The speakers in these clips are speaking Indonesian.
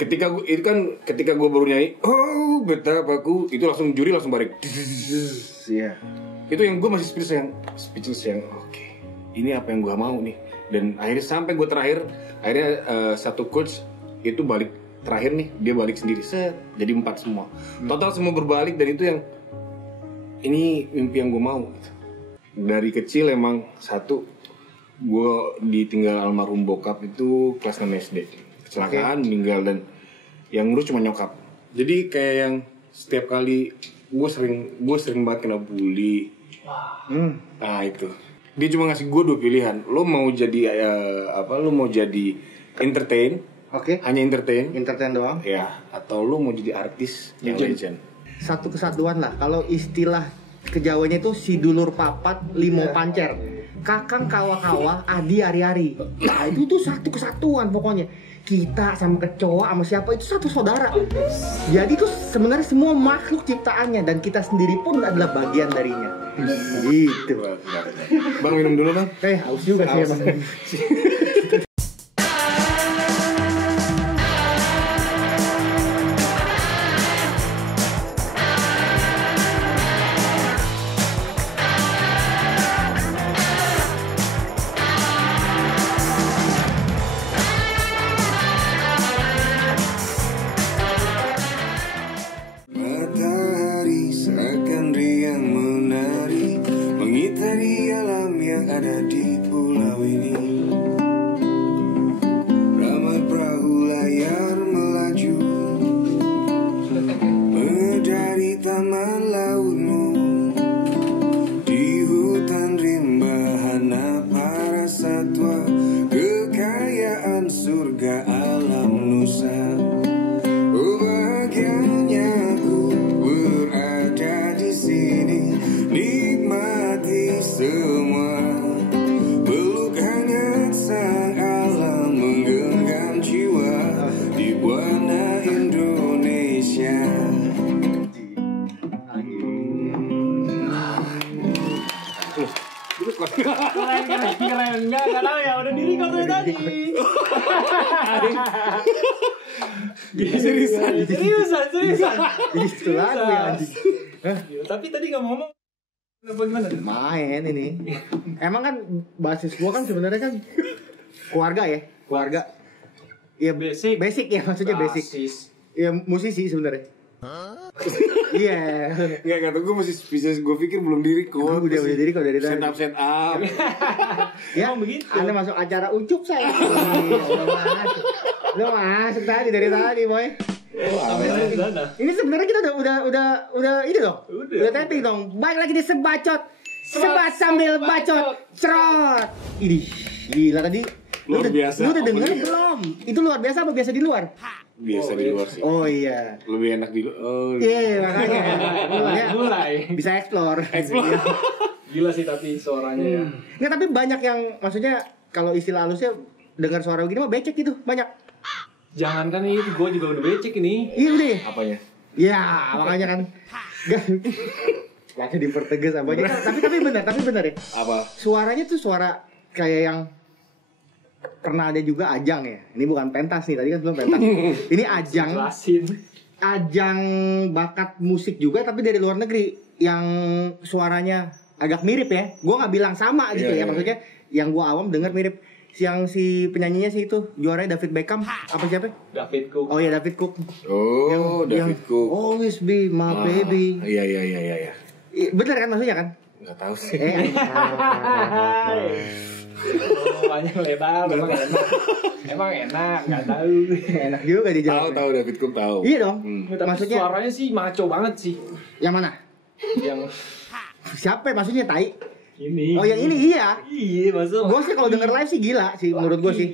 ketika gue baru nyanyi, oh betapa aku, itu langsung juri langsung balik. Iya. Itu yang gue masih speechless yang oke, ini apa yang gue mau nih. Dan akhirnya sampai gue terakhir, akhirnya satu coach itu balik terakhir nih, dia balik sendiri set, jadi 4 semua. Total semua berbalik, dan itu yang ini mimpi yang gue mau gitu. Dari kecil emang satu, gue ditinggal almarhum bokap itu kelas 6 SD, kecelakaan, meninggal, dan yang ngurus cuma nyokap. Jadi kayak yang setiap kali gue sering banget kena bully. Nah itu, dia cuma ngasih gue 2 pilihan, lo mau jadi lo mau jadi entertain, hanya entertain doang, ya, atau lo mau jadi artis yang legend. Satu kesatuan lah. Kalau istilah kejawanya itu si dulur papat limo pancer, kakang kawa-kawa, adi ari-ari. Nah itu tuh satu kesatuan pokoknya. Kita sama kecoa sama siapa itu satu saudara. Jadi tuh sebenarnya semua makhluk ciptaannya, dan kita sendiri pun adalah bagian darinya. Gitu. Bang minum dulu bang. Haus juga sih bang. Matahari seakan riang menari, mengitari alam yang ada di pulau ini. Ramai perahu layar melaju dari taman lautmu, di hutan rimba hana para satwa, kekayaan surga alam nusa. Oh bahagianya aku berada di sini, nikmati semua. Peluk hangat sang alam menggenggam jiwa di buana Indonesia. Keren. Enggak tahu ya, udah diri kau tadi. Seriusan. Itu lagu ya anjing. Tapi tadi nggak mau ngomong. Apa gimana? Main ini. Emang kan basis gua kan sebenarnya kan keluarga ya. Iya basic ya, maksudnya basic. Iya musisi sebenarnya. Iya. Enggak tahu, gue masih bisa, gue pikir belum diri kok. Udah diri kok dari tadi. Set up. Ya, begitu. Anda masuk acara ucup saya. Lo masuk tadi dari tadi, boy. Ini sebenarnya kita udah ini dong. Udah tapping dong. Baik lagi di Sebacot. Sebat sambil bacot. Cerot. Ini gila tadi. Luar biasa. Lu udah denger belum? Itu luar biasa apa biasa di luar? Biasa di luar sih. Oh iya. Lebih enak di luar. Iya, makanya. Mulai. Bisa explore. Gila sih tapi suaranya ya. Nggak, tapi banyak yang maksudnya kalau istilah halusnya dengar suara begini mah becek gitu, banyak. Jangankan itu, gue juga udah becek ini. Iya udah. Apanya? Ya, makanya kan. Lagi dipertegas apanya. Tapi benar ya. Apa? Suaranya tuh suara kayak yang pernah ada juga Ajang ya. Ini bukan pentas nih, tadi kan belum pentas. Ini Ajang. Jelasin. Ajang bakat musik juga tapi dari luar negeri yang suaranya agak mirip ya. Gue nggak bilang sama gitu ya, maksudnya yang gue awam dengar mirip. Yang si penyanyinya sih itu juaranya David Beckham apa siapa? David Cook. Oh ya David Cook. Oh, David Cook. Always be my baby. Iya. Bener kan maksudnya kan? Nggak tahu sih. Banyak lebar, emang enak, nggak tahu. Enak juga dijawab. Tahu David Cook tahu. Iya dong. Tapi Maksudnya suaranya sih maco banget sih. yang mana? Yang Siapa maksudnya Tai? ini. Oh yang ini iya. Iya maksud. Gue sih kalau denger live sih gila sih menurut gue sih.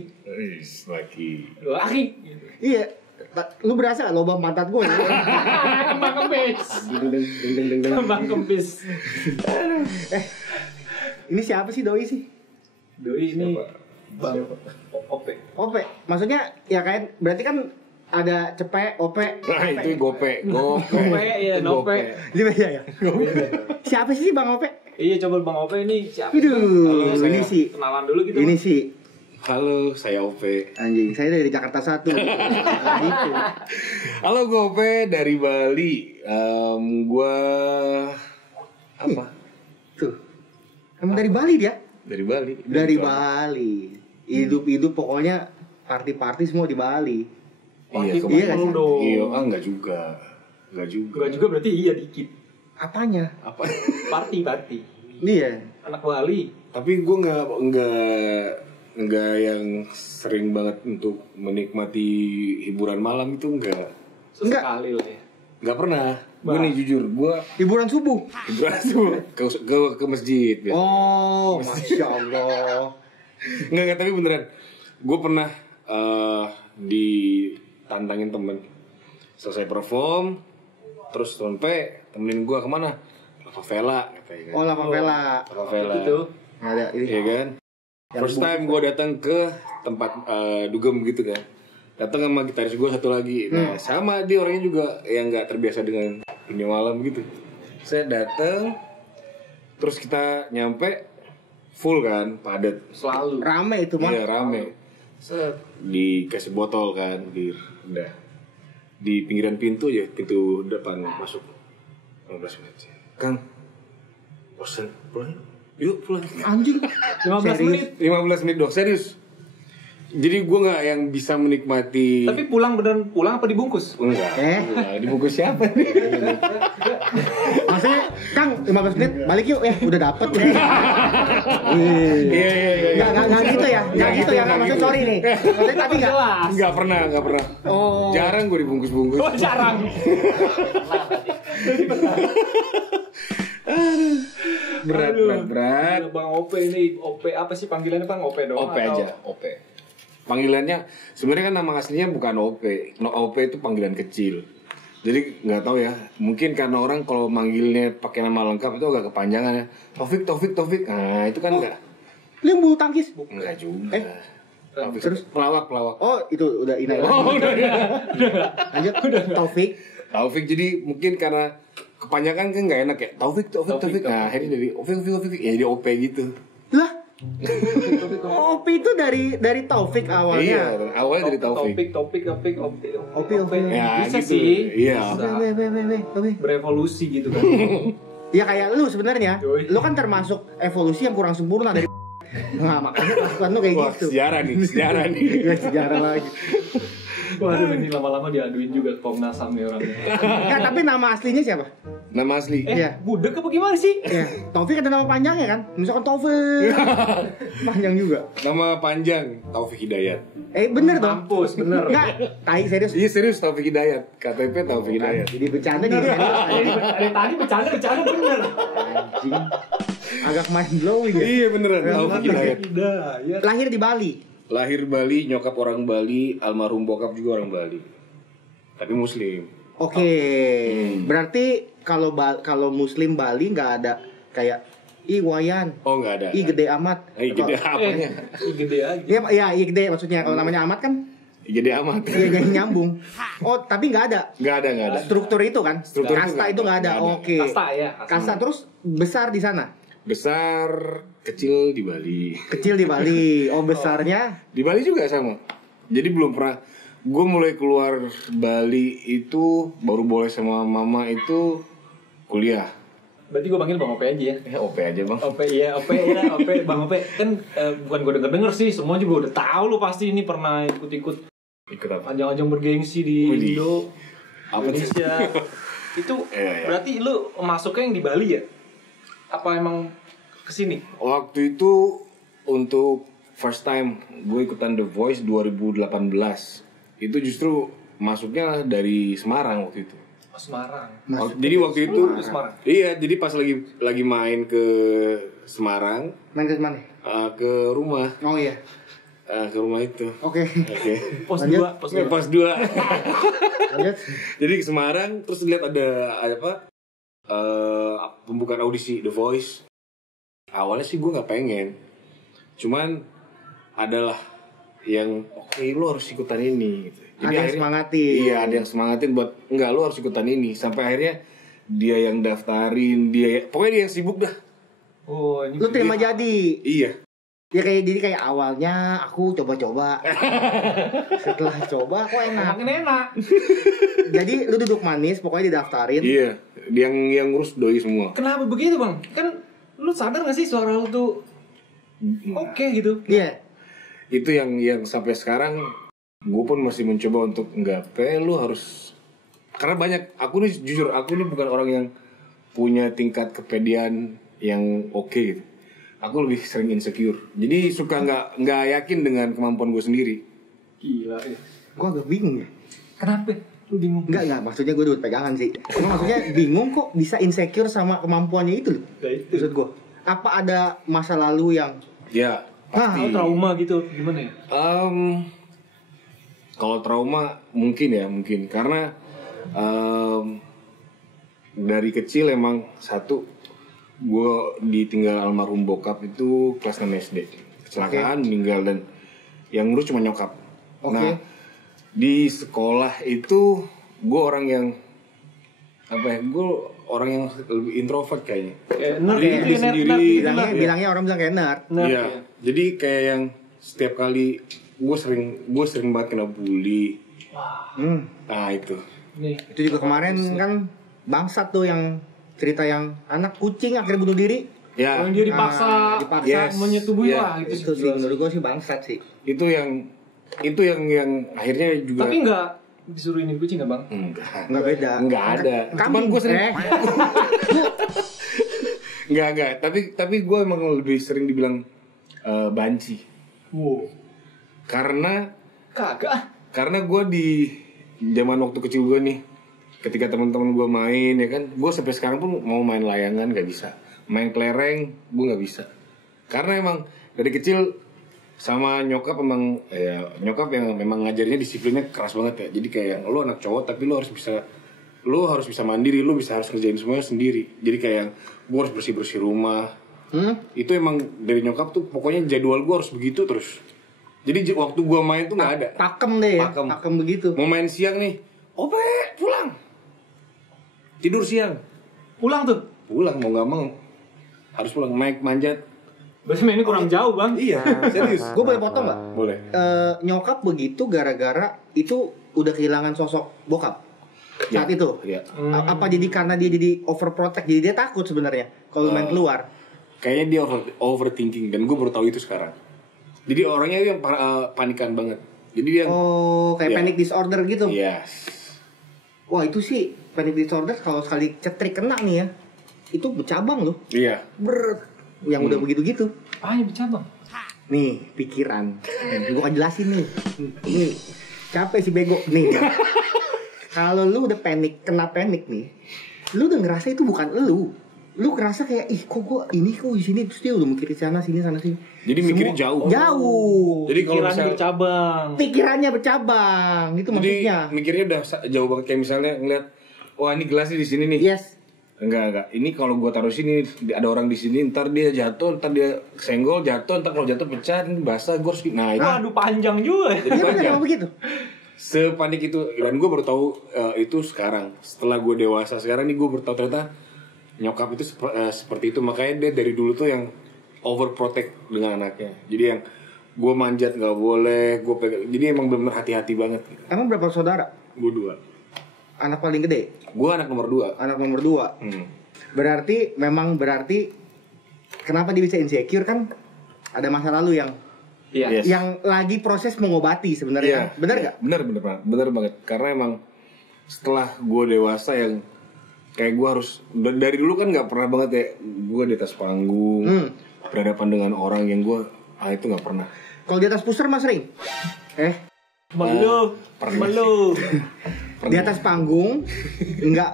Laki. Iya. Lu berasa gak lobang pantat gue? Kembang kempis. Ini siapa sih Doi sih? Doi ini Bang Ope. Maksudnya ya kan berarti kan ada Cepek, Ope. Nah itu gope. Iya, Nope. Ini beda ya? Siapa sih Bang Ope? Iya, coba Bang Ope ini siapa? Aduh, ini sih. Kenalan dulu gitu. Ini sih Halo, saya Ope. Anjing, saya dari Jakarta 1. Nah, gitu. Halo, gue Ope dari Bali. Gue apa? Tuh. Emang dari Bali dia? Dari Bali. Dari Bali. Hidup-hidup pokoknya party-party semua di Bali. Iya, Party iya kan? mulu dong. Iya, enggak juga. Enggak juga. Enggak juga berarti iya dikit. Apanya? Apa? Party. Iya. Anak Bali. Tapi gue nggak yang sering banget untuk menikmati hiburan malam itu enggak. Sesekali lah ya. Nggak pernah. Gue Bah. nih jujur, gue Hiburan subuh. hiburan tuh ke masjid. Ya. Oh, Masya Allah. Nggak, tapi beneran. Gue pernah ditantangin temen. Selesai perform, terus sampai temenin gue kemana? La Favela, katanya. Oh, La Favela. La Favela. Itu. Nggak ada ini. Iya kan? First time gue datang ke tempat dugem gitu kan. Datang sama gitaris gue satu lagi. Nah, sama dia orangnya juga yang nggak terbiasa dengan dunia malam gitu. Saya datang, terus kita nyampe full kan, padat. Selalu. Rame itu mah. Iya rame. Set dikasih botol kan, bir. Udah. Di pinggiran pintu aja, pintu depan masuk. 15 menit. Kang, bosan pulang? Yuk pulang. Anjing. 15 menit. 15 menit dong, serius. Jadi gue nggak yang bisa menikmati. Tapi pulang beneran pulang apa dibungkus? Enggak. Eh? Enggak. Dibungkus siapa nih? Maksudnya, Kang, 15 menit balik yuk. Udah dapet nih. Iya. Nggak gitu ya. Nggak gitu ya. Kang. Maksudnya sorry nih. Maksudnya tapi nggak. Jelas. Enggak pernah. Oh. Jarang gue dibungkus-bungkus. Oh, jarang. Berat. Bang Ope ini, Ope apa sih panggilannya Bang? Ope doang? OP atau- aja, OP. Panggilannya sebenarnya kan nama aslinya bukan OP. No, OP itu panggilan kecil. Jadi nggak tahu ya. Mungkin karena orang kalau manggilnya pakai nama lengkap itu agak kepanjangan ya. Taufik. Nah itu kan enggak. Lu yang bulu tangkis? Enggak juga. Eh? Taufik. Terus? pelawak. Oh, itu udah ini. Oh, udah. Lanjut. Taufik. Taufik jadi mungkin karena kepanjangan kan nggak enak ya. Taufik. Nah akhirnya dari Taufik. Ya jadi OP gitu. Lah. Opi itu dari Taufik awalnya. Iya, awalnya dari Taufik. Topik, Ope. Ya, Bisa gitu. sih. Iya. Ope. Berevolusi gitu kan. Ya kayak lu sebenarnya. Yoi. Lu kan termasuk evolusi yang kurang sempurna dari. Nah, makanya pasukan lu kayak Wah, gitu. sejarah nih. Ya, sejarah lagi. Waduh, ini lama-lama diaduin juga ke Komnas HAM nih orangnya. Enggak, tapi nama aslinya siapa? Nama asli. Iya. Budek apa gimana sih? Ya, Taufik ada nama panjangnya kan? Misalkan Taufik. Panjang juga. Nama panjang Taufik Hidayat. Bener dong. Mampus, bener. Enggak, tai serius. Iya serius Taufik Hidayat. KTP Taufik Hidayat. Jadi bercanda jadi serius. Dari tadi bercanda bener. Anjing. Agak mind blowing ya. Iya beneran Taufik Hidayat. Hidayat. Lahir di Bali. Lahir Bali, nyokap orang Bali, almarhum bokap juga orang Bali. Tapi Muslim. Oke. Berarti kalau Muslim Bali nggak ada kayak Wayan. Oh nggak ada. Gede amat. Gede apanya? Gede aja. Iya, gede maksudnya. Kalau namanya amat kan Gede amat. iya yang nyambung. Oh, tapi nggak ada. Nggak ada. Struktur itu kan? Struktur itu Kasta nggak itu ada. nggak ada. Nggak ada. Oke. Kasta ya. Kasta terus besar di sana. Besar, kecil di Bali. Kecil di Bali. Oh, besarnya Di Bali juga sama. Jadi belum pernah. Gue mulai keluar Bali itu baru boleh sama mama itu kuliah. Berarti gue panggil Bang Ope aja ya. OP aja bang. Ope ya, Bang Ope kan bukan gue denger sih, semua juga udah tahu lu pasti ini pernah ikut Ikut apa? ajang-ajang bergengsi di Widih. Indo, Apa tuh? Indonesia. Itu Iya. berarti lu masuknya yang di Bali ya? Apa emang kesini? Waktu itu untuk first time gue ikutan The Voice 2018. Itu justru masuknya dari Semarang waktu itu. Oh, Semarang. Jadi waktu itu Semarang. iya, jadi pas lagi main ke Semarang, main ke mana? ke rumah, Oh iya. ke rumah itu. Oke. Oke. Pos Lanjut. 2, pos Pas 2. 2. Lanjut. Jadi ke Semarang terus lihat ada apa? Pembukaan audisi The Voice. Awalnya sih gue nggak pengen, cuman adalah yang oke lo harus ikutan ini. Gitu. Ada yang semangatin. Iya ada yang semangatin buat enggak lo harus ikutan ini. Sampai akhirnya dia yang daftarin, pokoknya dia yang sibuk dah. Oh, ini Lu terima jadi. Iya. Ya jadi kayak awalnya aku coba-coba. Setelah coba kok enak. Makin enak. Jadi lu duduk manis, pokoknya didaftarin. Iya, yang ngurus doi semua. Kenapa begitu bang? Kan lu sadar gak sih suara lu tuh oke gitu? Iya. Itu yang sampai sekarang gue pun masih mencoba untuk enggak, lu harus, karena banyak, aku nih jujur, aku nih bukan orang yang punya tingkat kepedean yang oke gitu. Aku lebih sering insecure, jadi suka nggak yakin dengan kemampuan gue sendiri. Gila ya. Gua agak bingung ya. Kenapa? Lu bingung? Enggak, maksudnya gue udah pegangan sih. Cuma maksudnya bingung kok bisa insecure sama kemampuannya itu loh. Nah, itu. Maksud gue, apa ada masa lalu yang Ya, pasti. Oh, trauma gitu, gimana ya? Kalau trauma mungkin karena dari kecil emang satu, gue ditinggal almarhum bokap itu kelas 6 SD, kecelakaan, meninggal, dan yang ngurus cuma nyokap. Nah, di sekolah itu gue orang yang gue orang yang lebih introvert kayaknya. Nerd Jadi gitu, dia sendiri, bilangnya orang bilang kayak nerd. Iya. Jadi kayak yang setiap kali gue sering banget kena bully. Nah itu. Nih. Itu juga kemarin kan bangsat tuh yang cerita yang anak kucing akhirnya bunuh diri. Ya. Orang dia dipaksa Yes. menyetubuhi Yes. lah Itu itu sih menurut gue sih bangsat sih. Itu yang akhirnya juga. Tapi enggak disuruh ini kucing enggak bang? Enggak beda. Enggak ada. Cuman gue sering. Enggak. Tapi gue emang lebih sering dibilang banci. Wow. Karena gue di zaman waktu kecil gue nih, ketika teman-teman gue main ya kan, gue sampai sekarang pun mau main layangan gak bisa, main kelereng gue nggak bisa, karena emang dari kecil sama nyokap nyokap yang memang ngajarnya disiplinnya keras banget ya. Jadi kayak lo anak cowok tapi lo harus bisa mandiri, lo harus ngerjain semuanya sendiri. Jadi kayak gue harus bersih rumah. Itu emang dari nyokap tuh pokoknya jadwal gue harus begitu terus. Jadi waktu gue main tuh nggak ada. Pakem deh ya. Pakem begitu. Mau main siang nih, Ope pulang. Tidur siang. Pulang tuh. Pulang mau nggak mau. Harus pulang, naik manjat. Berarti mainnya kurang jauh bang. Iya, serius. Gue boleh potong nggak? Boleh. Nyokap begitu gara-gara itu udah kehilangan sosok bokap saat itu. Iya. Apa jadi karena dia jadi overprotect, jadi dia takut sebenarnya kalau main keluar. Kayaknya dia overthinking, dan gue baru tahu itu sekarang. Jadi orangnya yang panikan banget. Jadi dia Kayak Iya. panic disorder gitu. Yes. Wah itu sih panic disorder kalau sekali cetrik kena nih ya, itu bercabang loh. Iya. Yang udah begitu-gitu. Apanya bercabang? Nih pikiran. Gue akan jelasin nih. Nih capek si bego nih. Kalau lu udah kena panik nih, lu udah ngerasa itu bukan lu. Lu ngerasa kayak kok gue ini kok di sini, terus dia udah mikir sana sini. Jadi mikirnya jauh. Jadi kalau Pikirannya misalnya bercabang. pikirannya bercabang, itu Jadi maksudnya. mikirnya udah jauh banget, kayak misalnya ngeliat, wah ini gelasnya di sini nih. Yes. Enggak. Ini kalau gua taruh sini, ada orang di sini, ntar dia jatuh, ntar dia senggol, jatuh, ntar kalau jatuh pecah, ini basah, gua harus. Nah itu. Waduh panjang juga. Jadi Iya benar panjang. emang begitu. Sepanik itu, dan gue baru tahu itu sekarang. Setelah gue dewasa sekarang nih, gue baru tahu ternyata nyokap itu seperti itu. Makanya dia dari dulu tuh yang overprotect dengan anaknya. Jadi yang gue manjat nggak boleh, gue pegang. Jadi emang benar hati-hati banget. Emang berapa saudara? Gue 2. Anak paling gede? Gue anak nomor 2. Anak nomor 2. Berarti kenapa dia bisa insecure kan? Ada masa lalu yang Iya. Yes. yang lagi proses mengobati sebenarnya. Iya, Benar iya. nggak? Bener banget. Karena emang setelah gue dewasa yang kayak gue harus, dari dulu kan nggak pernah banget ya gue di atas panggung berhadapan dengan orang yang gue itu nggak pernah. Kalau di atas pusar mas sering? Melu. Di atas panggung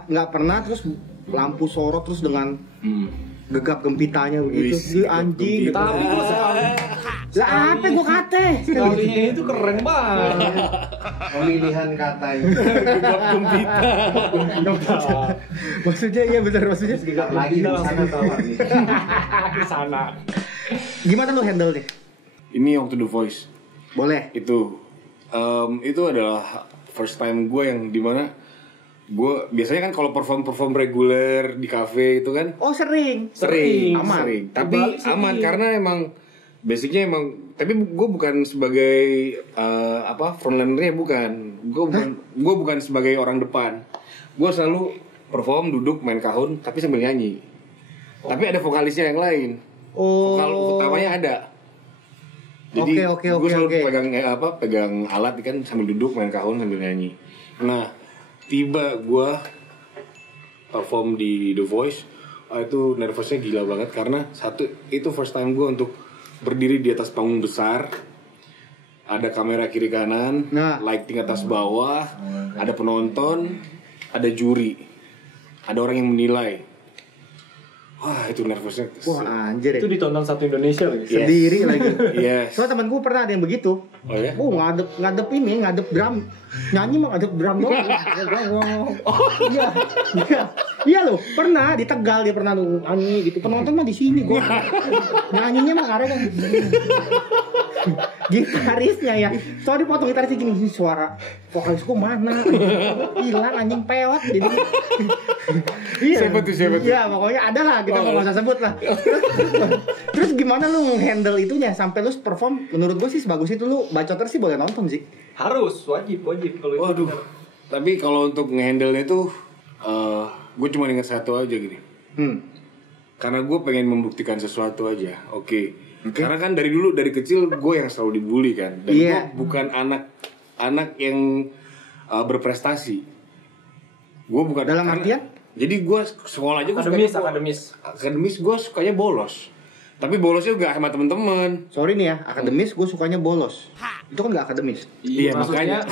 nggak pernah, terus lampu sorot terus dengan gegap gempitanya begitu. Wis, Di anjing. gegap Tapi gempita. masa Lah apa gua kate? sekalinya itu keren banget. Pemilihan katanya. Gegap gempita. Maksudnya iya benar, maksudnya. Lagi di sana di sana. Gimana lu handle nih? Ini waktu The Voice. Boleh. Itu adalah first time gue yang dimana gue biasanya kan kalau perform reguler di cafe itu kan Oh sering. sering Aman. tapi Balik sini. aman karena emang basicnya emang, tapi gue bukan sebagai frontlinernya bukan. Gue bukan sebagai orang depan. Gue selalu perform, duduk, main kahun, tapi sambil nyanyi. Tapi ada vokalisnya yang lain. Vokal utamanya ada. Jadi gue selalu pegang alat kan sambil duduk, main kahun, sambil nyanyi. Nah, tiba gue perform di The Voice, itu nervousnya gila banget karena satu itu first time gue untuk berdiri di atas panggung besar, ada kamera kiri kanan, lighting atas bawah, ada penonton, ada juri, ada orang yang menilai. Wah, itu nervousnya. Wah, anjir. Itu ditonton satu Indonesia lagi. Yes. Sendiri lagi. Yes. Soalnya temen gue pernah ada yang begitu. Oh ya? Ngadep drum. Nyanyi mah ngadep drum doang. Iya. Iya loh, pernah di Tegal dia pernah nyanyi gitu. Penonton mah di sini gua. Nyanyinya mah karena kan gitarisnya ya. Soalnya dipotong gitarisnya gini, suara vokalis gua mana? Hilang anjing peot jadi. Iya. Siapa tuh? Iya, pokoknya ada lah, kita nggak usah sebut lah. Terus gimana lu handle itunya sampai lu perform? Menurut gua sih sebagus itu lu bacoter sih boleh nonton sih. Harus, wajib kalau itu. Waduh. Tapi kalau untuk nge-handle itu gue cuma ingat satu aja gini. Karena gue pengen membuktikan sesuatu aja. Oke. Karena kan dari kecil gue yang selalu dibully kan. Dan gue bukan anak yang berprestasi. Gue bukan. Dalam artian? Jadi gue sekolah aja gue akademis gue sukanya bolos. Tapi bolosnya gak sama temen-temen. Sorry nih ya, akademis gue sukanya bolos. Itu kan gak akademis. Iya makanya.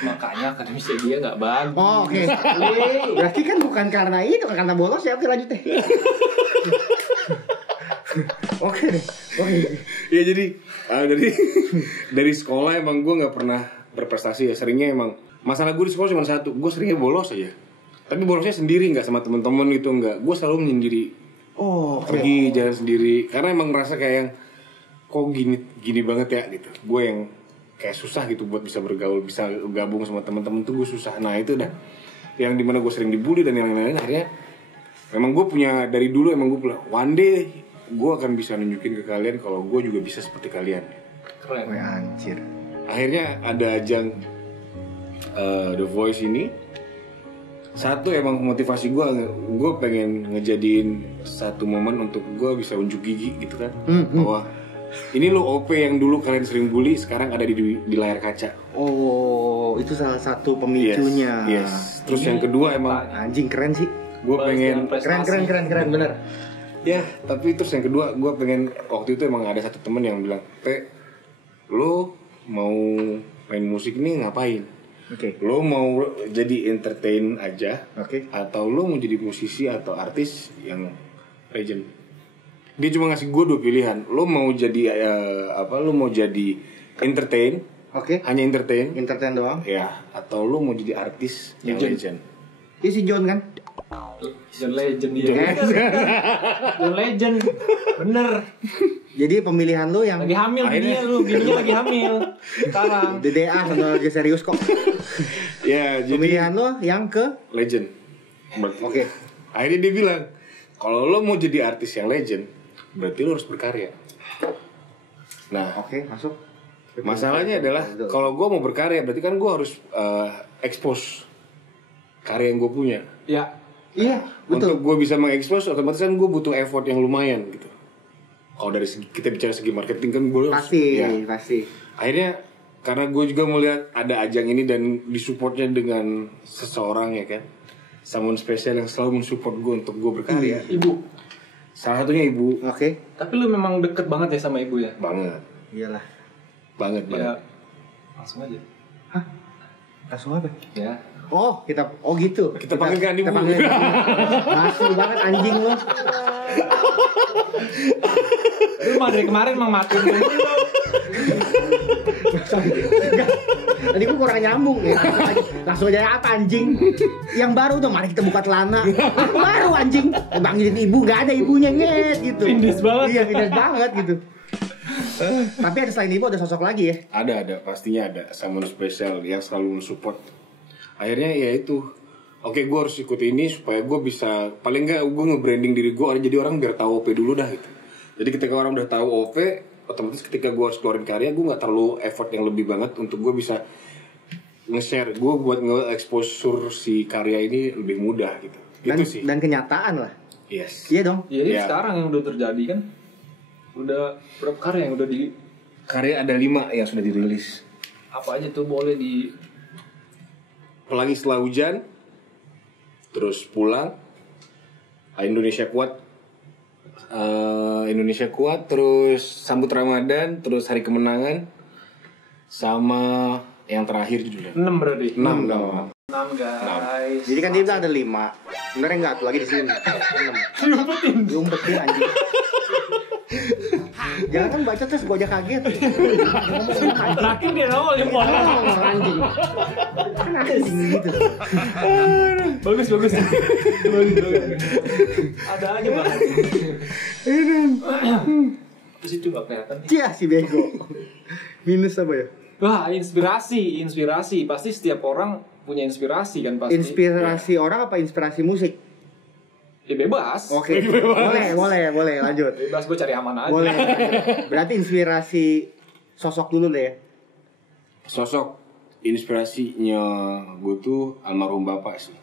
Makanya akademisnya dia nggak bagus. Oh, oke. Berarti kan bukan karena itu, karena bolos ya. Oke, lanjut deh. Oke. Ya jadi dari sekolah emang gue nggak pernah berprestasi ya. Seringnya emang masalah gue di sekolah cuma satu, gue seringnya bolos aja. Tapi bolosnya sendiri, nggak sama temen-temen gitu, nggak. Gue selalu menyendiri. Pergi jalan sendiri. Karena emang ngerasa kayak yang kok gini banget ya gitu. Gue yang kayak susah gitu buat bisa bergaul, bisa gabung sama teman-teman tuh gue susah. Nah itu dah yang dimana gue sering dibully dan yang lain-lain. Akhirnya memang gue punya dari dulu, emang gue bilang one day gue akan bisa nunjukin ke kalian kalau gue juga bisa seperti kalian. Keren. Anjir. Akhirnya ada ajang The Voice ini. Satu emang motivasi gue pengen ngejadiin satu momen untuk gue bisa unjuk gigi gitu kan. Bahwa ini lo OP yang dulu kalian sering bully, sekarang ada di layar kaca. Oh, itu salah satu pemicunya. Yes. Terus yang kedua emang anjing keren sih. Gue pengen keren bener. Ya, tapi terus yang kedua gue pengen, waktu itu emang ada satu temen yang bilang, lo mau main musik ini ngapain? Lo mau jadi entertain aja, atau lo mau jadi musisi atau artis yang legend? Dia cuma ngasih gue 2 pilihan. Lo mau jadi lo mau jadi entertain, hanya entertain doang, ya, atau lo mau jadi artis yang legend. Ini si John kan? John Legend dia. John Legend, bener. Jadi pemilihan lo yang lagi hamil bininya lagi hamil sekarang. DDA atau lagi serius kok. Ya, jadi pemilihan lo yang ke legend. Akhirnya dia bilang, kalau lo mau jadi artis yang legend, berarti lo harus berkarya. Nah, masuk. Masalahnya adalah kalau gue mau berkarya, berarti kan gue harus expose karya yang gue punya. Iya, betul. Untuk gue bisa mengekspos, otomatis kan gue butuh effort yang lumayan gitu. Kalau dari kita bicara segi marketing kan gue pasti. Akhirnya karena gue juga melihat ada ajang ini dan disupportnya dengan seseorang ya kan, someone spesial yang selalu mensupport gue untuk gue berkarya. Ibu. Salah satunya ibu. Tapi lu memang deket banget ya sama ibu ya? Banget. Iyalah. Banget. Langsung aja. Hah? Langsung apa? Ya. Gitu. Kita panggilkan ibu. Masih banget anjing lo. Lu mah dari kemarin matiin dulu. Tadi gue kurang nyambung ya. Langsung aja apa anjing? Yang baru tuh, mari kita buka celana. Baru anjing. Panggilin ibu, nggak ada ibunya nyet gitu. Pindes banget. Iya, pindes banget gitu. Tapi ada selain ibu ada sosok lagi ya? Ada, pastinya ada someone spesial yang selalu mensupport. Akhirnya ya itu, oke gue harus ikut ini supaya gue bisa, paling nggak gue nge-branding diri gue, jadi orang biar tahu OP dulu dah gitu. Jadi ketika orang udah tahu OP, otomatis ketika gue harus keluarin karya, gue nggak terlalu effort yang lebih banget untuk gue bisa nge-share. Gue buat nge-exposure si karya ini lebih mudah gitu. Dan, Itu sih. dan kenyataan lah. Yes. Iya dong. Ya, ini Iya. sekarang yang udah terjadi kan. Udah berapa karya yang udah di Karya ada 5 yang sudah dirilis. apa aja tuh boleh di Pelangi Setelah Hujan, terus Pulang, Indonesia Kuat, terus Sambut Ramadan, terus Hari Kemenangan, sama yang terakhir judulnya 6 berarti. 6 dong. 6 guys. Jadi kan dia bilang ada 5. Sebenarnya enggak, tuh lagi di sini. 6. Diumpetin anjing. Jangan kan baca terus gua aja kaget. Terakhir dia awal yang Oh, anjing. Kan anjing gitu. bagus. Bagus. Ada aja banget. Terus itu nggak kelihatan nih. Cia si bego. Minus apa ya? Wah, inspirasi. Pasti setiap orang punya inspirasi kan pasti. Inspirasi orang apa inspirasi musik? Ya bebas. Oke. Boleh lanjut. Bebas, gue cari aman aja. Boleh. Berarti inspirasi sosok dulu deh ya. Sosok inspirasinya gue tuh almarhum bapak sih.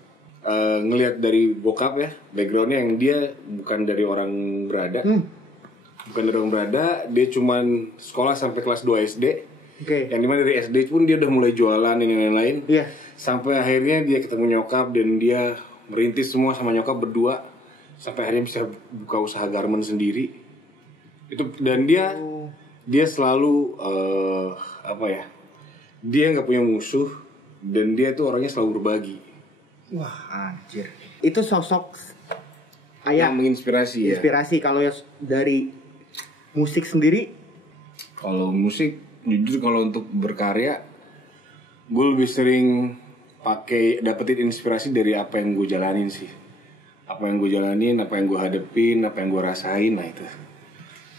Ngelihat dari bokap ya, backgroundnya yang dia bukan dari orang berada. Bukan dari orang berada, dia cuman sekolah sampai kelas 2 SD. Oke. Yang dimana dari SD pun dia udah mulai jualan dan lain-lain. Iya. Sampai akhirnya dia ketemu nyokap dan dia merintis semua sama nyokap berdua. Sampai akhirnya bisa buka usaha garment sendiri. Itu dan dia selalu apa ya? Dia nggak punya musuh dan dia tuh orangnya selalu berbagi. Wah, anjir. Itu sosok ayah Yang menginspirasi ya. inspirasi. Kalau ya dari musik sendiri, Kalau musik, jujur kalau untuk berkarya, gue lebih sering dapetin inspirasi dari apa yang gue jalanin sih. Apa yang gue jalanin, apa yang gue hadepin, apa yang gue rasain, nah itu.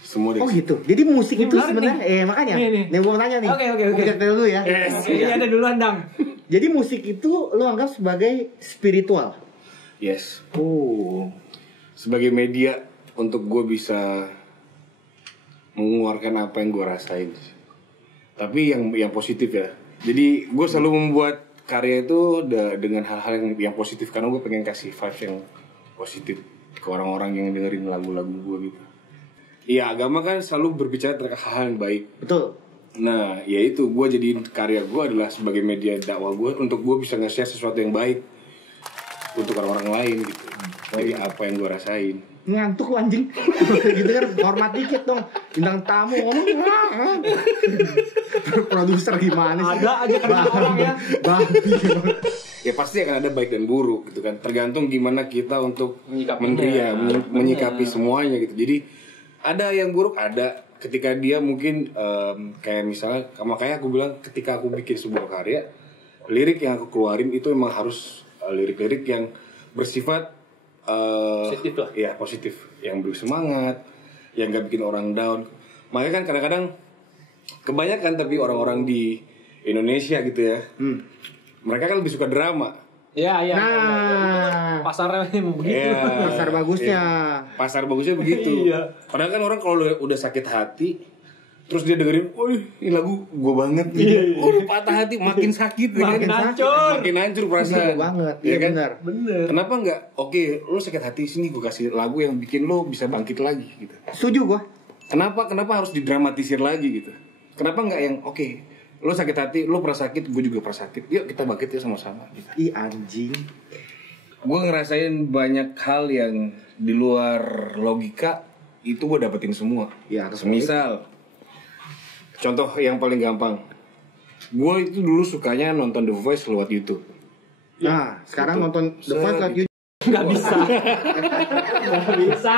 Semua dari oh gitu. Jadi musik Ini itu menarik sebenarnya, makanya, Nih. nih gue mau tanya nih. Oke. Gua cerita dulu ya. Ini ada duluan, Dang. Jadi musik itu lo anggap sebagai spiritual. Yes. Oh. Sebagai media untuk gue bisa mengeluarkan apa yang gue rasain. Tapi yang positif ya. Jadi gue selalu membuat karya itu dengan hal-hal yang positif karena gue pengen kasih vibes yang positif ke orang-orang yang dengerin lagu-lagu gue gitu. Iya, agama kan selalu berbicara tentang hal yang baik. Betul. Nah, ya itu gue jadiin karya gue adalah sebagai media dakwah gue untuk gue bisa nge-share sesuatu yang baik untuk orang-orang lain gitu. Dari apa yang gue rasain. Ngantuk lu anjing. Gitu kan hormat dikit dong. Bintang tamu ngomong. Produser gimana sih? Ada aja kena orang ya. Babi. Ya pasti akan ada baik dan buruk gitu kan. Tergantung gimana kita untuk Menyikapinya. menyikapi semuanya gitu. Jadi ada yang buruk, ada ketika dia mungkin kayak misalnya, makanya aku bilang ketika aku bikin sebuah karya, lirik yang aku keluarin itu emang harus lirik-lirik yang bersifat Positif lah. ya positif, yang bersemangat, yang gak bikin orang down. Makanya kan kadang-kadang kebanyakan tapi orang-orang di Indonesia gitu ya, mereka kan lebih suka drama. Ya. Nah. Pasarnya emang begitu. Iya. Pasar bagusnya. Pasar bagusnya begitu. Iya. Padahal kan orang kalau udah sakit hati, terus dia dengerin, wih ini lagu gue banget gitu. Iya. Udah patah hati, makin sakit. Makin kan? hancur. Makin hancur perasaan. Bener banget, Iya iya kan? bener. Kenapa nggak? Oke, lo sakit hati sini gue kasih lagu yang bikin lo bisa bangkit lagi gitu. Setuju gua. Kenapa harus didramatisir lagi gitu? Kenapa nggak yang oke, lo sakit hati, lo pernah sakit, gue juga pernah sakit. Yuk kita bangkit ya sama-sama gitu. Ih anjing. Gue ngerasain banyak hal yang di luar logika, itu gue dapetin semua. Ya, Semisal, contoh yang paling gampang, gue itu dulu sukanya nonton The Voice lewat YouTube. Nah, sekarang Gitu. nonton The Voice lewat YouTube. Nggak bisa. Nggak bisa.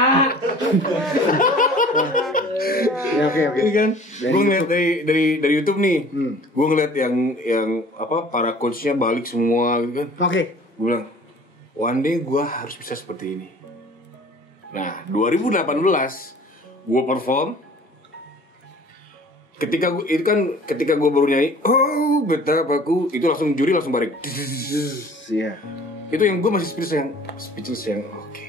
Ya oke. Iya kan? Dari Gue ngeliat dari YouTube nih, Hmm. gue ngeliat yang apa para coachnya balik semua gitu kan. Oke. Gue bilang, one day gue harus bisa seperti ini. Nah, 2018 gue perform. Ketika gue baru nyanyi, oh betapa aku, itu langsung juri langsung balik. Iya. Itu yang gue masih speechless yang oke,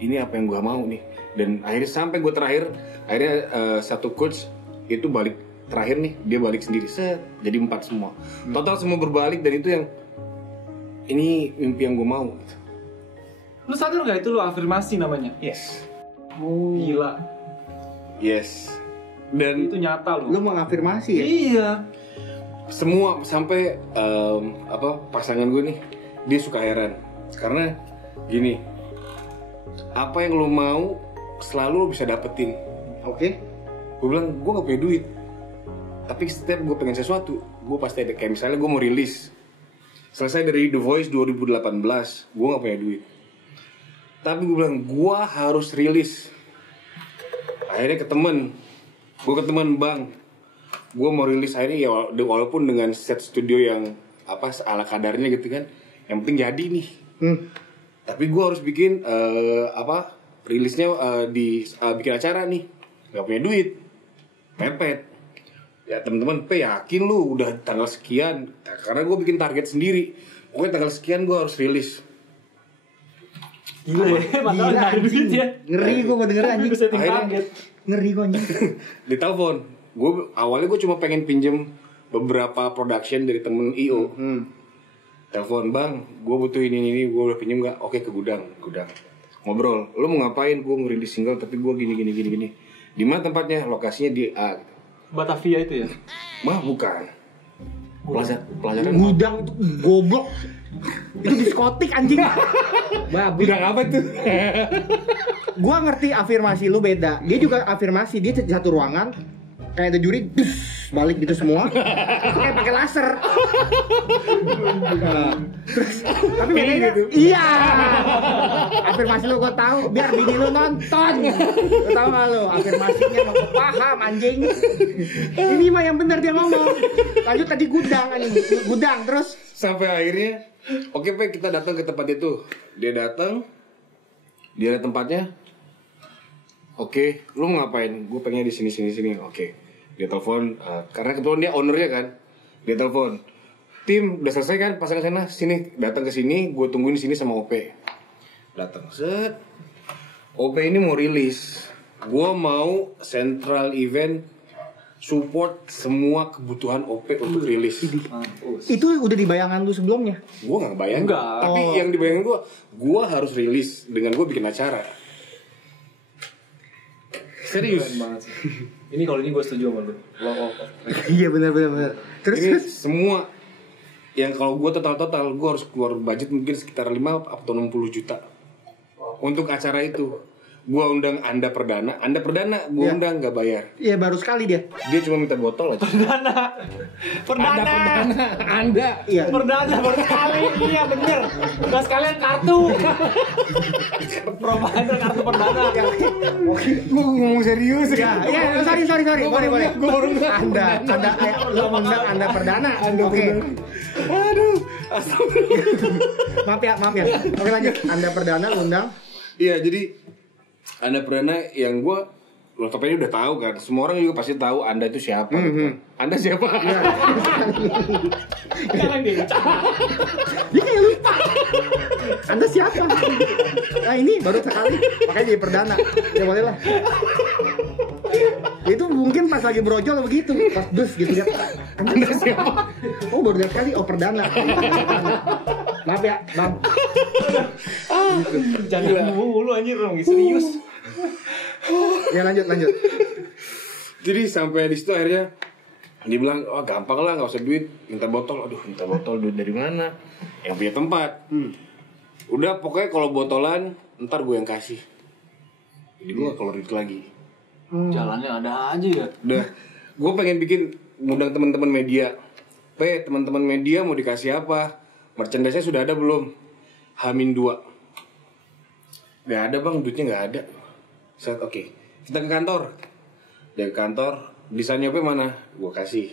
ini apa yang gue mau nih. Dan akhirnya sampai gue terakhir, akhirnya satu coach itu balik terakhir nih, dia balik sendiri, set, jadi 4 semua. Total semua berbalik, dan itu yang ini mimpi yang gue mau. Lu sadar gak itu lu afirmasi namanya? Yes. Gila. Yes. Dan Itu nyata lu. Lu mengafirmasi ya? Iya. semua sampai pasangan gue nih, dia suka heran karena gini, apa yang lo mau selalu lo bisa dapetin. Oke. Gue bilang gue gak punya duit, tapi setiap gue pengen sesuatu gue pasti ada. Kayak misalnya gue mau rilis, selesai dari The Voice 2018, gue gak punya duit, tapi gue bilang gue harus rilis. Akhirnya ke temen bang, gue mau rilis akhirnya ya, walaupun dengan set studio yang ala kadarnya gitu kan, yang penting jadi nih. Tapi gue harus bikin rilisnya bikin acara nih, nggak punya duit, mepet. Ya teman-teman, yakin lu udah tanggal sekian, karena gue bikin target sendiri, pokoknya tanggal sekian gue harus rilis. Gila, padahal nggak ada duit ya. Ngeri gue mau denger anjing. Gue setting Akhirnya- target. Ngeri gue anjing. Ditelepon, awalnya gue cuma pengen pinjem beberapa production dari temen IO. Telepon, bang, gue butuh ini, gue udah pinjem nggak? Oke, ke gudang. Ngobrol, lo mau ngapain? Gue ngerilis single tapi gue gini. Di mana tempatnya? Lokasinya di A. Batavia itu ya. Mah bukan. Pelajaran Gudang itu goblok. Itu diskotik anjing. Bagus. gudang apa tuh? Gua ngerti afirmasi lu beda. Dia juga afirmasi, dia satu ruangan kayak ada juri, balik gitu semua. Kayak pakai laser. Terus tapi bedanya iya. Afirmasi lu gua tahu, biar bini lu nonton. Lu tahu gak lu? Afirmasinya mau gua paham anjing. Ini mah yang benar dia ngomong. Lanjut tadi gudang anjing. Gudang terus Sampai akhirnya, oke Pe, kita datang ke tempat itu. Dia datang, dia ada tempatnya. Oke, lu mau ngapain? Gue pengen di sini. Oke, dia telepon, karena kebetulan dia ownernya kan. Dia telepon, tim udah selesai kan, pasang ke sana, sini, datang ke sini, gue tungguin di sini sama OP. Datang, set. OP ini mau rilis, gue mau central event support semua kebutuhan OP untuk rilis. Mampus. itu udah dibayangan lu sebelumnya. Gue gak bayangin. Enggak. Tapi yang dibayangin gue harus rilis dengan gue bikin acara. Serius. Keren banget sih. Ini kalau ini gue setuju sama lu. Wow. Iya benar. Terus Ini semua yang kalau gue total gue harus keluar budget mungkin sekitar 5 atau 60 juta untuk acara itu. Gue undang Anda Perdana gue Iya. undang gak bayar. Iya baru sekali dia. Dia cuma minta botol aja. Perdana. Anda. Iya. Perdana baru sekali. Iya bener. Gak sekalian kartu. Provider kartu perdana. Gue ngomong serius. Ya, iya, sorry. Boleh. Gue baru Anda lu undang Anda Perdana. Oke. Aduh, astagfirullah. Maaf ya. Oke lanjut. Anda Perdana undang. Iya, jadi Anda Perdana yang gue topenya udah tahu kan. Semua orang juga pasti tahu Anda itu siapa. Gitu kan. Anda siapa? Jangan dia. Dia kayak lupa. Anda siapa? Nah ini baru sekali. Makanya jadi Perdana. Ya boleh lah. Itu mungkin pas lagi brojol begitu. Pas dus gitu lihat. Anda siapa? Oh baru lihat kali. Oh Perdana. Maaf ya Bang. Jangan mulu anjir dong, serius. Ya lanjut. Jadi sampai di situ akhirnya dia bilang, oh gampang lah, nggak usah duit, minta botol. Aduh, minta botol duit dari mana? Yang punya tempat. Udah pokoknya kalau botolan ntar gue yang kasih. Jadi gue nggak keluar duit lagi. Jalannya ada aja ya. Udah, gue pengen bikin ngundang teman-teman media. Teman-teman media mau dikasih apa? Merchandise-nya sudah ada belum? H-2. Gak ada bang, duitnya gak ada. Set, oke. Kita ke kantor. Dia ke kantor, desainnya apa mana? Gue kasih.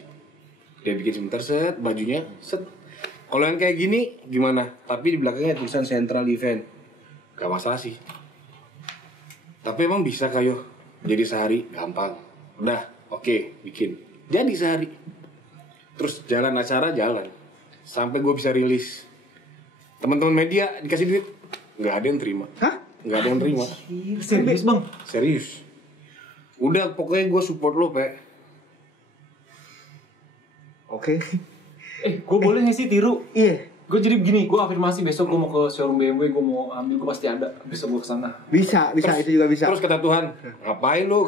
Dia bikin sebentar, set, bajunya, set. Kalau yang kayak gini, gimana? Tapi di belakangnya tulisan Central Event. Gak masalah sih. Tapi emang bisa kayo. Jadi sehari, gampang. Udah, oke, bikin. Jadi sehari. Terus jalan acara, jalan. Sampai gue bisa rilis. Teman-teman media dikasih duit, nggak ada yang terima. Hah? nggak ada yang nerima. Serius bang? Serius. Udah pokoknya gue support lo, Pe. Oke. Gue boleh nggak sih tiru? Iya. Gue jadi begini, gue afirmasi besok gue mau ke showroom BMW, gue mau ambil, gue pasti ada. Besok gue kesana. Bisa, Terus, itu juga bisa. Terus kata Tuhan, ngapain lu?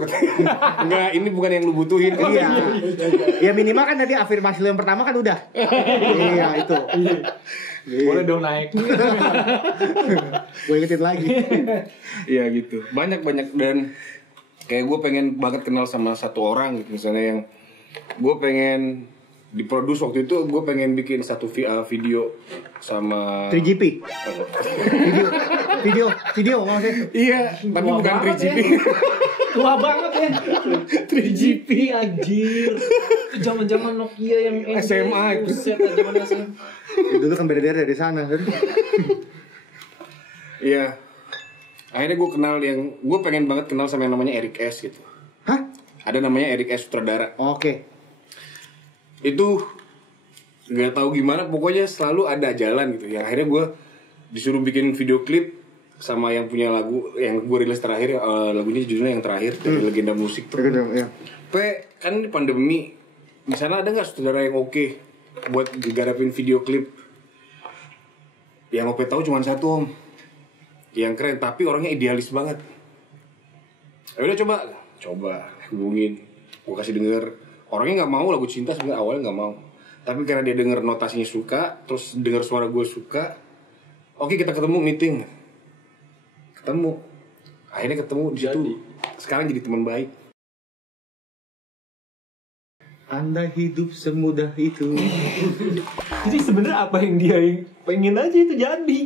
Enggak, ini bukan yang lu butuhin. Iya. Ya minimal kan tadi afirmasi lo yang pertama kan udah. Iya, itu. Boleh dong naik. Gue ingetin lagi. Iya gitu. Banyak dan kayak gue pengen banget kenal sama satu orang gitu, misalnya yang gue pengen diproduce waktu itu, gue pengen bikin satu video sama 3GP. Video maksudnya. Iya, tapi Wah, bukan banget 3GP. Tua banget ya. 3GP anjir. Itu zaman-zaman Nokia yang SMA itu. Buset, zaman SMA. Ya, dulu kan beda dari sana kan. Iya. Akhirnya gue pengen banget kenal sama yang namanya Eric S gitu. Hah? Ada namanya Eric S sutradara. Oke. Itu nggak tahu gimana, pokoknya selalu ada jalan gitu ya. Akhirnya gue disuruh bikin video klip sama yang punya lagu yang gue rilis terakhir, lagunya judulnya yang terakhir dari legenda musik tuh. Iya. Kan ini pandemi, di sana ada nggak sutradara yang oke buat digarapin video klip? Yang Ope tahu cuma satu, Om, yang keren tapi orangnya idealis banget. Ya udah coba hubungin, gue kasih denger. Orangnya nggak mau lagu cinta, sebenarnya awalnya nggak mau, tapi karena dia denger notasinya suka, terus denger suara gue suka, oke kita ketemu meeting, akhirnya ketemu di situ. Sekarang jadi teman baik. Anda hidup semudah itu. Jadi sebenarnya apa yang dia pengen aja itu jadi.